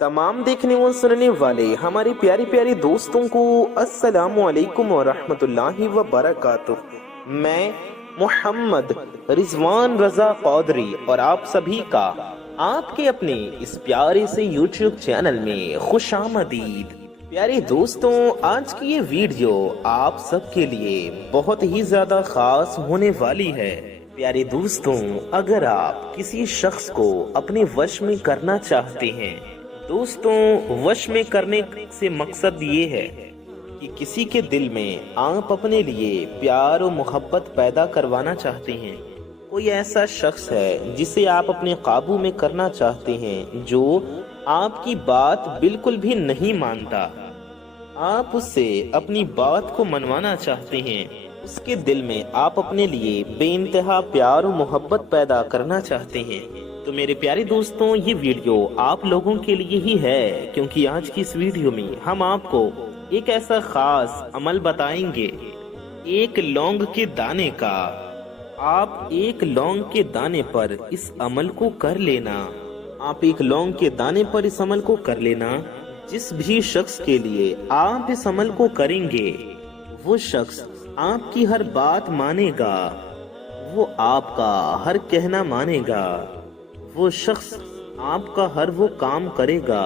तमाम देखने व सुनने वाले हमारे प्यारे प्यारे दोस्तों को अस्सलामु अलैकुम व रहमतुल्लाहि व बरकातुह। मैं मोहम्मद रिजवान रजा कौदरी और आप सभी का आपके अपने इस प्यारे से YouTube चैनल में खुशामदीद। प्यारे दोस्तों, आज की ये वीडियो आप सबके लिए बहुत ही ज्यादा खास होने वाली है। प्यारे दोस्तों, अगर आप किसी शख्स को अपने वश में करना चाहते हैं, दोस्तों वश में करने से मकसद ये है कि किसी के दिल में आप अपने लिए प्यार और मोहब्बत पैदा करवाना चाहते हैं। कोई ऐसा शख्स है जिसे आप अपने काबू में करना चाहते हैं, जो आपकी बात बिल्कुल भी नहीं मानता। आप उससे अपनी बात को मनवाना चाहते हैं। उसके दिल में आप अपने लिए बेइंतहा प्यार और मोहब्बत पैदा करना चाहते हैं। तो मेरे प्यारे दोस्तों, ये वीडियो आप लोगों के लिए ही है, क्योंकि आज की इस वीडियो में हम आपको एक ऐसा खास अमल बताएंगे, एक लौंग के दाने का। आप एक लौंग के दाने पर इस अमल को कर लेना। आप एक लौंग के दाने पर इस अमल को कर लेना। जिस भी शख्स के लिए आप इस अमल को करेंगे, वो शख्स आपकी हर बात मानेगा, वो आपका हर कहना मानेगा, वो शख्स आपका हर वो काम करेगा।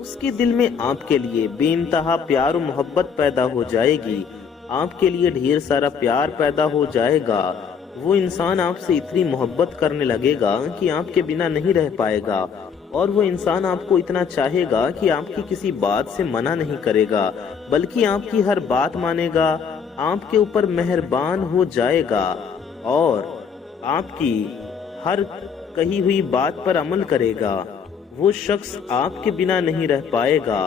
उसके दिल में आपके लिए बेइंतहा प्यार और मोहब्बत पैदा हो जाएगी। आपके लिए ढेर सारा प्यार पैदा हो जाएगा। वो इंसान आपसे इतनी मोहब्बत करने लगेगा कि आपके बिना नहीं रह पाएगा, और वो इंसान आपको इतना चाहेगा कि आपकी किसी बात से मना नहीं करेगा, बल्कि आपकी हर बात मानेगा, आपके ऊपर मेहरबान हो जाएगा और आपकी हर कही हुई बात पर अमल करेगा। वो शख्स आपके बिना नहीं रह पाएगा।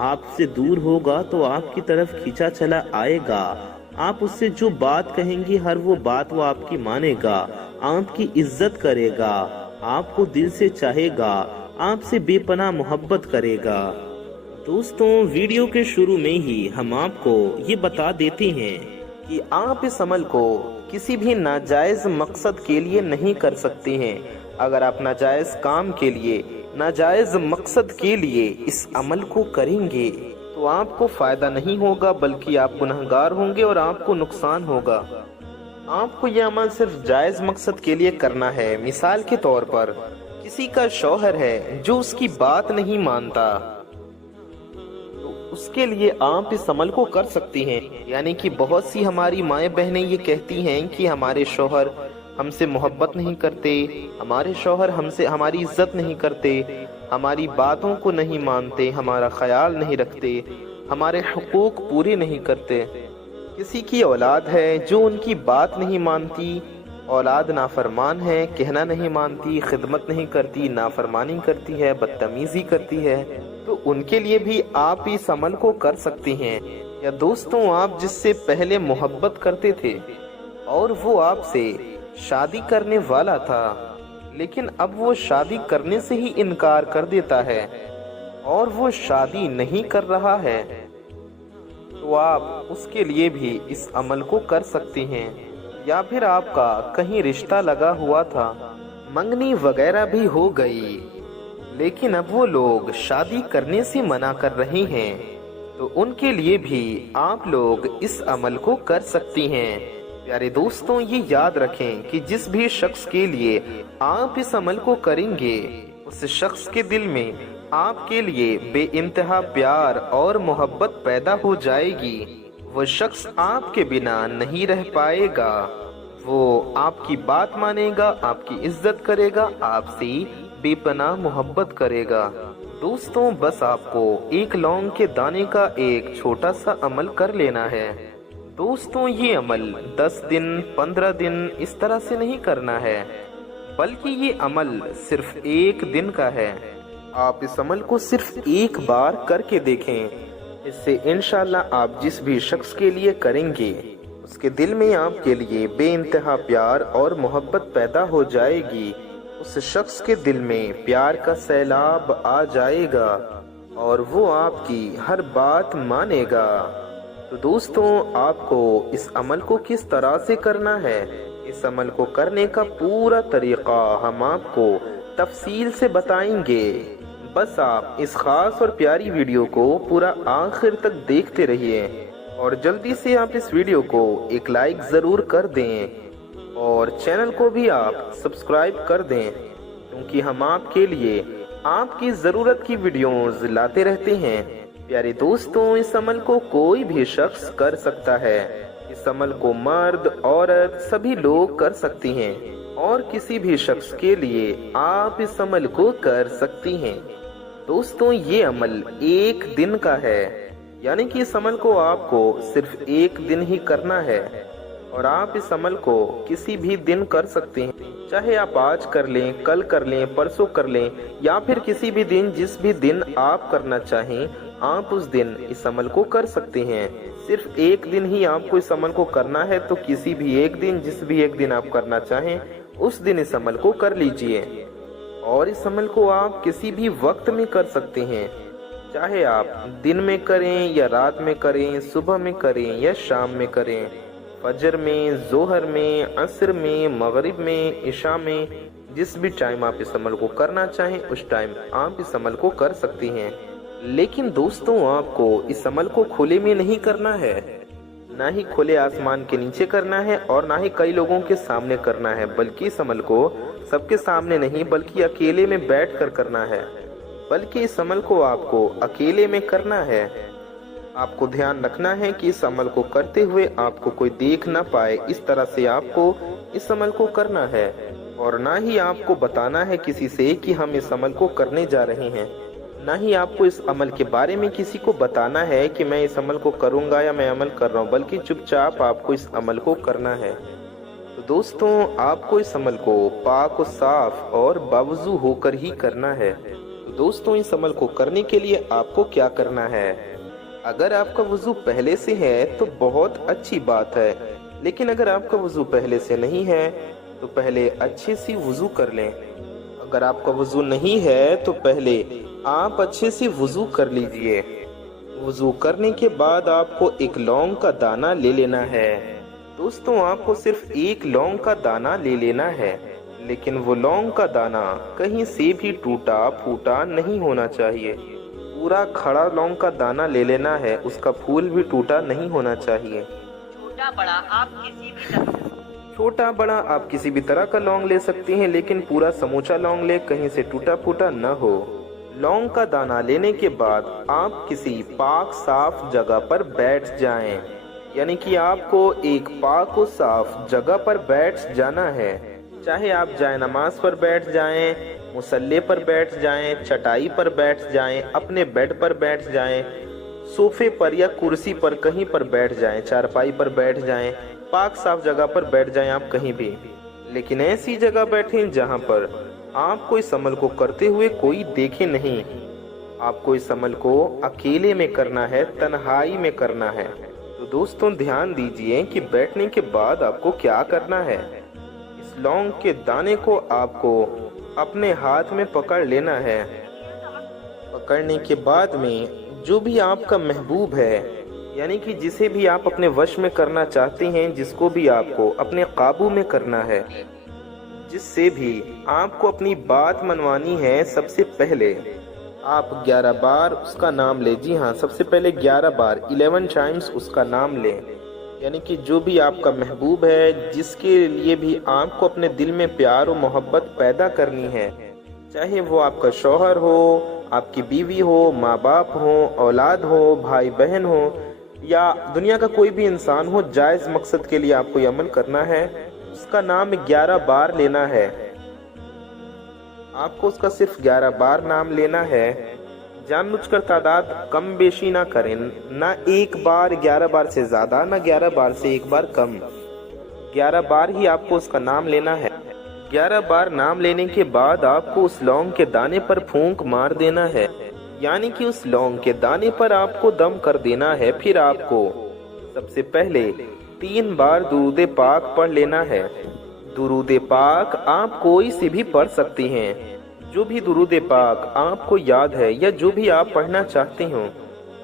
आपसे दूर होगा तो आपकी तरफ खींचा चला आएगा। आप उससे जो बात कहेंगे, हर वो बात वो आपकी मानेगा, आपकी इज्जत करेगा, आपको दिल से चाहेगा, आपसे बेपनाह मोहब्बत करेगा। दोस्तों, वीडियो के शुरू में ही हम आपको ये बता देते हैं कि आप इस अमल को किसी भी नाजायज मकसद के लिए नहीं कर सकते हैं। अगर आप नाजायज काम के लिए, नाजायज मकसद के लिए इस अमल को करेंगे तो आपको फायदा नहीं होगा, बल्कि आप गुनहगार होंगे और आपको नुकसान होगा। आपको यह अमल सिर्फ जायज मकसद के लिए करना है। मिसाल के तौर पर किसी का शौहर है जो उसकी बात नहीं मानता, तो उसके लिए आप इस अमल को कर सकते हैं। यानी कि बहुत सी हमारी माएँ बहनें ये कहती हैं कि हमारे शौहर हमसे मोहब्बत नहीं करते, हमारे शौहर हमसे हमारी इज्जत नहीं करते, हमारी बातों को नहीं मानते, हमारा ख्याल नहीं रखते, हमारे हुकूक पूरे नहीं करते। किसी की औलाद है जो उनकी बात नहीं मानती, औलाद नाफरमान है, कहना नहीं मानती, खिदमत नहीं करती, नाफरमानी करती है, बदतमीजी करती है, तो उनके लिए भी आप इस अमल को कर सकते हैं। या दोस्तों, आप जिससे पहले मोहब्बत करते थे और वो आपसे शादी करने वाला था, लेकिन अब वो शादी करने से ही इनकार कर देता है और वो शादी नहीं कर रहा है, तो आप उसके लिए भी इस अमल को कर सकते हैं। या फिर आपका कहीं रिश्ता लगा हुआ था, मंगनी वगैरह भी हो गई, लेकिन अब वो लोग शादी करने से मना कर रहे हैं, तो उनके लिए भी आप लोग इस अमल को कर सकती हैं। प्यारे दोस्तों, ये याद रखें कि जिस भी शख्स के लिए आप इस अमल को करेंगे, उस शख्स के दिल में आपके लिए बेइंतहा प्यार और मोहब्बत पैदा हो जाएगी। वो शख्स आपके बिना नहीं रह पाएगा। वो आपकी बात मानेगा, आपकी इज्जत करेगा, आपसे बेपनाह मोहब्बत करेगा। दोस्तों, बस आपको एक लौंग के दाने का एक छोटा सा अमल कर लेना है। दोस्तों, ये अमल 10 दिन 15 दिन इस तरह से नहीं करना है, बल्कि ये अमल सिर्फ एक दिन का है। आप इस अमल को सिर्फ एक बार करके देखें। इससे इंशाल्लाह आप जिस भी शख्स के लिए करेंगे, उसके दिल में आपके लिए बेइंतहा प्यार और मोहब्बत पैदा हो जाएगी। उस शख्स के दिल में प्यार का सैलाब आ जाएगा और वो आपकी हर बात मानेगा। तो दोस्तों, आपको इस अमल को किस तरह से करना है, इस अमल को करने का पूरा तरीका हम आपको तफसील से बताएंगे। बस आप इस खास और प्यारी वीडियो को पूरा आखिर तक देखते रहिए और जल्दी से आप इस वीडियो को एक लाइक ज़रूर कर दें और चैनल को भी आप सब्सक्राइब कर दें, क्योंकि हम आपके लिए आपकी ज़रूरत की वीडियोस लाते रहते हैं। प्यारे दोस्तों, इस अमल को कोई भी शख्स कर सकता है। इस अमल को मर्द औरत सभी लोग कर सकती हैं और किसी भी शख्स के लिए आप इस अमल को कर सकती हैं। दोस्तों, ये अमल एक दिन का है, यानी कि इस अमल को आपको सिर्फ एक दिन ही करना है और आप इस अमल को किसी भी दिन कर सकते हैं। चाहे आप आज कर लें, कल कर लें, परसों कर लें या फिर किसी भी दिन, जिस भी दिन आप करना चाहें आप उस दिन इस अमल को कर सकते हैं। सिर्फ एक दिन ही आपको इस अमल को करना है, तो किसी भी एक दिन, जिस भी एक दिन आप करना चाहें उस दिन इस अमल को कर लीजिए। और इस अमल को आप किसी भी वक्त में कर सकते हैं, चाहे आप दिन में करें या रात में करें, सुबह में करें या शाम में करें, फजर में, जोहर में, असर में, मगरिब में, इशा में, जिस भी टाइम आप इस अमल को करना चाहें उस टाइम आप इस अमल को कर सकती हैं। लेकिन दोस्तों, आपको इस अमल को खुले में नहीं करना है, ना ही खुले आसमान के नीचे करना है और ना ही कई लोगों के सामने करना है, बल्कि इस अमल को सबके सामने नहीं बल्कि अकेले में बैठकर करना है। बल्कि इस अमल को आपको अकेले में करना है। आपको ध्यान रखना है कि इस अमल को करते हुए आपको कोई देख ना पाए, इस तरह से आपको इस अमल को करना है। और ना ही आपको बताना है किसी से कि हम इस अमल को करने जा रहे हैं, ना ही आपको इस अमल के बारे में किसी को बताना है कि मैं इस अमल को करूंगा या मैं अमल कर रहा हूं, बल्कि चुपचाप आपको इस अमल को करना है। तो दोस्तों, आपको इस अमल को पाक और साफ और बावजू होकर ही करना है। तो दोस्तों, इस अमल को करने के लिए आपको क्या करना है? अगर आपका वजू पहले से है तो बहुत अच्छी बात है, लेकिन अगर आपका वजू पहले से नहीं है तो पहले अच्छे से वजू कर लें। अगर आपका वजू नहीं है तो पहले आप अच्छे से वजू कर लीजिए। वजू करने के बाद आपको एक लौंग का दाना ले लेना है। दोस्तों, आपको सिर्फ एक लौंग का दाना ले लेना है, लेकिन वो लौंग का दाना कहीं से भी टूटा फूटा नहीं होना चाहिए। पूरा खड़ा लौंग का दाना ले लेना है, उसका फूल भी टूटा नहीं होना चाहिए। छोटा बड़ा आप किसी भी तरह का लौंग ले सकते हैं, लेकिन पूरा समूचा लौंग ले, कहीं से टूटा फूटा न हो। लौंग का दाना लेने के बाद आप किसी पाक साफ जगह पर बैठ जाएं, यानी कि आपको एक पाक और साफ जगह पर बैठ जाना है। चाहे आप जाए नमाज पर बैठ जाएं, मुसल्ले पर बैठ जाएं, चटाई पर बैठ जाएं, अपने बेड पर बैठ जाएं, सोफे पर या कुर्सी पर कहीं पर बैठ जाएं, चारपाई पर बैठ जाएं, पाक साफ जगह पर बैठ जाएं आप कहीं भी। लेकिन ऐसी जगह बैठें जहां पर आपको इस अमल को करते हुए कोई देखे नहीं। आपको इस अमल को अकेले में करना है, तन्हाई में करना है। तो दोस्तों, ध्यान दीजिए कि बैठने के बाद आपको क्या करना है। इस लौंग के दाने को आपको अपने हाथ में पकड़ लेना है। पकड़ने के बाद में जो भी आपका महबूब है, यानी कि जिसे भी आप अपने वश में करना चाहते हैं, जिसको भी आपको अपने काबू में करना है, जिससे भी आपको अपनी बात मनवानी है, सबसे पहले आप 11 बार उसका नाम ले। जी हाँ, सबसे पहले 11 बार 11 टाइम्स उसका नाम लें। यानी कि जो भी आपका महबूब है, जिसके लिए भी आपको अपने दिल में प्यार और मोहब्बत पैदा करनी है, चाहे वो आपका शौहर हो, आपकी बीवी हो, माँ बाप हो, औलाद हो, भाई बहन हो या दुनिया का कोई भी इंसान हो, जायज़ मकसद के लिए आपको ये अमल करना है। उसका नाम 11 बार लेना है। आपको उसका सिर्फ 11 बार नाम लेना है। जानबूझकर तादाद कम बेशी ना करें, ना एक बार 11 बार से ज्यादा, ना 11 बार से एक बार कम। 11 बार ही आपको उसका नाम लेना है। 11 बार नाम लेने के बाद आपको उस लौंग के दाने पर फूंक मार देना है, यानी कि उस लौंग के दाने पर आपको दम कर देना है। फिर आपको सबसे पहले 3 बार दुरूद पाक पढ़ लेना है। दुरूद पाक आप कोई से भी पढ़ सकते हैं, जो भी दुरूद पाक आपको याद है या जो भी आप पढ़ना चाहते हो।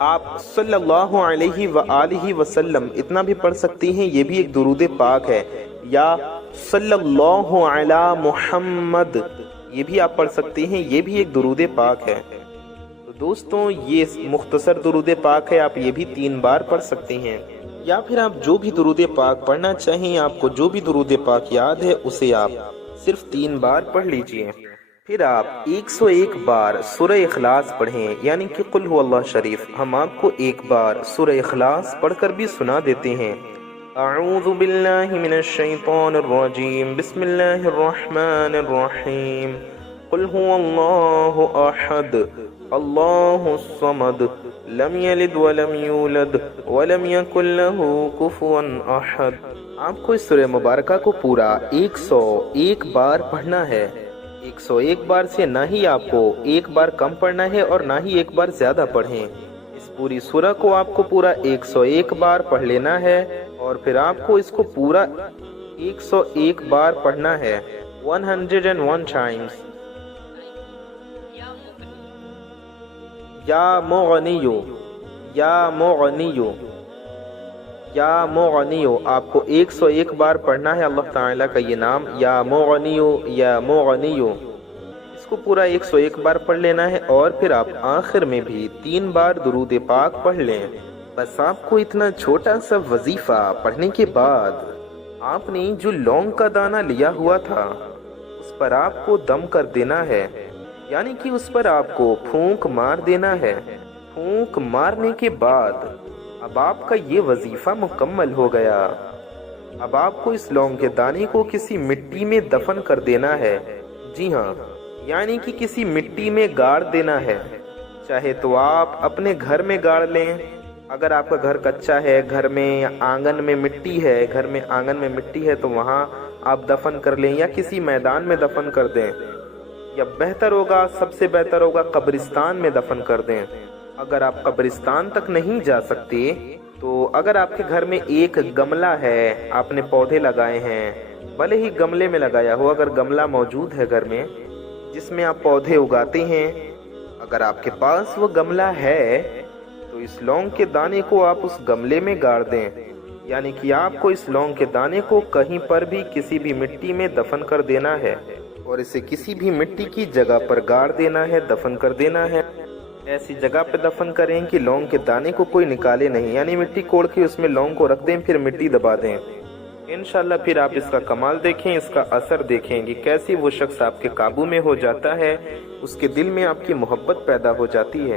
आप सल्लल्लाहु अलैहि व आलिहि वसल्लम इतना भी पढ़ सकती हैं, ये भी एक दुरूद पाक है। या सल्लल्लाहु अला मुहम्मद ये भी आप पढ़ सकते हैं, ये भी एक दुरूद पाक है। दोस्तों ये मुख्तसर दुरूद पाक है, आप ये भी 3 बार पढ़ सकते हैं, या फिर आप जो भी दुरूद पाक पढ़ना चाहें, आपको जो भी दुरूद पाक याद है उसे आप सिर्फ 3 बार पढ़ लीजिए। फिर आप 101 बार सूरह इखलास पढ़ें, यानी कि कुल हुवल्लाह शरीफ। हम आपको एक बार सूरह इखलास पढ़कर भी सुना देते हैं। अऊज़ु बिल्लाहि मिनश शैतानिर रजीम, बिस्मिल्लाहिर रहमानिर रहीम, कुल हुवल्लाहु अहद, अल्लाहुस समद, लम यलिद वलम यूलद वलम यकुल लहू कुफुवन अहद। आपको इस सूरह मुबारका को पूरा 101 बार पढ़ना है। 101 बार से ना ही आपको एक बार कम पढ़ना है और ना ही एक बार ज्यादा पढ़ें। इस पूरी सूरह को आपको पूरा 101 बार पढ़ लेना है और फिर आपको इसको पूरा 101 बार पढ़ना है, 101 टाइम्स। या मुगनियो, या मुगनियो, या मुगनियो, आपको 101 बार पढ़ना है अल्लाह ताला का ये नाम, या मुगनियो, या मुगनियो। इसको पूरा 101 बार पढ़ लेना है और फिर आप आखिर में भी 3 बार दुरूद पाक पढ़ लें। बस आपको इतना छोटा सा वजीफा पढ़ने के बाद आपने जो लौंग का दाना लिया हुआ था उस पर आपको दम कर देना है, यानी कि उस पर आपको फूंक मार देना है। फूंक मारने के बाद अब आपका ये वजीफा मुकम्मल हो गया। अब आपको इस लौंग के दाने को किसी मिट्टी में दफन कर देना है। जी हाँ, यानी कि किसी मिट्टी में गाड़ देना है। चाहे तो आप अपने घर में गाड़ लें, अगर आपका घर कच्चा है, घर में आंगन में मिट्टी है, घर में आंगन में मिट्टी है तो वहाँ आप दफन कर लें, या किसी मैदान में दफन कर दें, या बेहतर होगा, सबसे बेहतर होगा कब्रिस्तान में दफन कर दें। अगर आप कब्रिस्तान तक नहीं जा सकते तो अगर आपके घर में एक गमला है, आपने पौधे लगाए हैं, भले ही गमले में लगाया हो, अगर गमला मौजूद है घर में जिसमें आप पौधे उगाते हैं, अगर आपके पास वो गमला है तो इस लौंग के दाने को आप उस गमले में गाड़ दें, यानी कि आपको इस लौंग के दाने को कहीं पर भी किसी भी मिट्टी में दफन कर देना है और इसे किसी भी मिट्टी की जगह पर गाड़ देना है, दफन कर देना है। ऐसी जगह पे दफन करें कि लौंग के दाने को कोई निकाले नहीं, यानी मिट्टी कोड़ के उसमें लौंग को रख दें, फिर मिट्टी दबा दें। इंशाल्लाह फिर आप इसका कमाल देखें, इसका असर देखें कि कैसे वो शख्स आपके काबू में हो जाता है, उसके दिल में आपकी मोहब्बत पैदा हो जाती है।